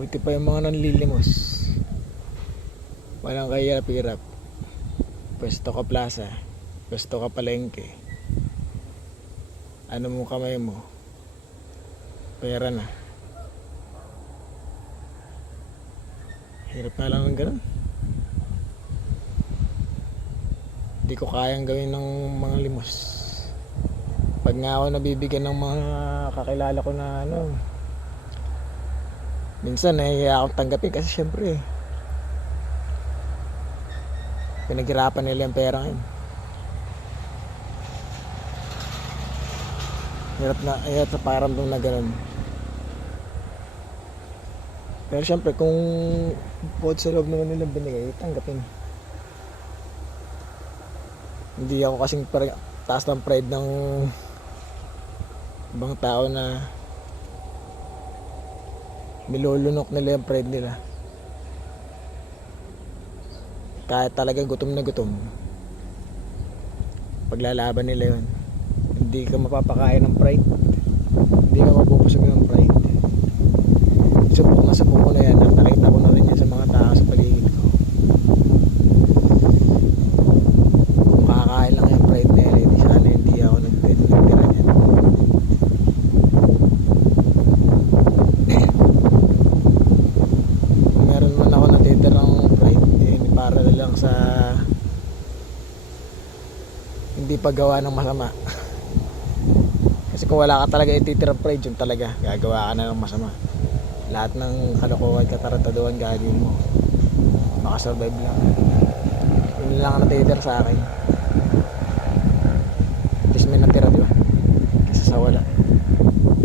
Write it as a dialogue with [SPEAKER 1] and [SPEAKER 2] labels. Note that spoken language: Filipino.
[SPEAKER 1] Buti pa yung mga nanlilimos. Walang kahirap-hirap. Pwesto ka plaza. Pwesto ka palengke. Ano mo kamay mo? Pera na. Hirap nga lang ng ganun. Hindi ko kayang gawin ng mga limos. Pag nga ako nabibigyan ng mga kakilala ko na ano, minsan nahihiya akong tanggapin kasi syempre pinaghirapan nila yung pera ngayon. Hirap na, hirap sa paramdam na ganun. Pero syempre kung bukod sa loob naman nila binigay, tanggapin. Hindi ako kasing para, taas ng pride ng ibang tao na nilulunok nila yung pride nila. Kahit talagang gutom na gutom, paglalaban nila yun. Hindi ka mapapakain ng pride. Hindi ka mabubusog ng pride. Subok na subok ko na yan. At nakita ko na rin yan sa mga tao sa paligid ko. Kung kakain lang yung pride nila, hindi sana hindi ako nagtira nagtira niyan. Kung meron man ako natitirang pride, eh, para na lang sa hindi paggawa ng masama. Kasi kung wala ka talaga ititirang pride, yun talaga, gagawa ka na ng masama. Lahat ng kalokohan, katarantaduhan, gagawin mo. Makasurvive lang. Yun lang ang natitira sa akin.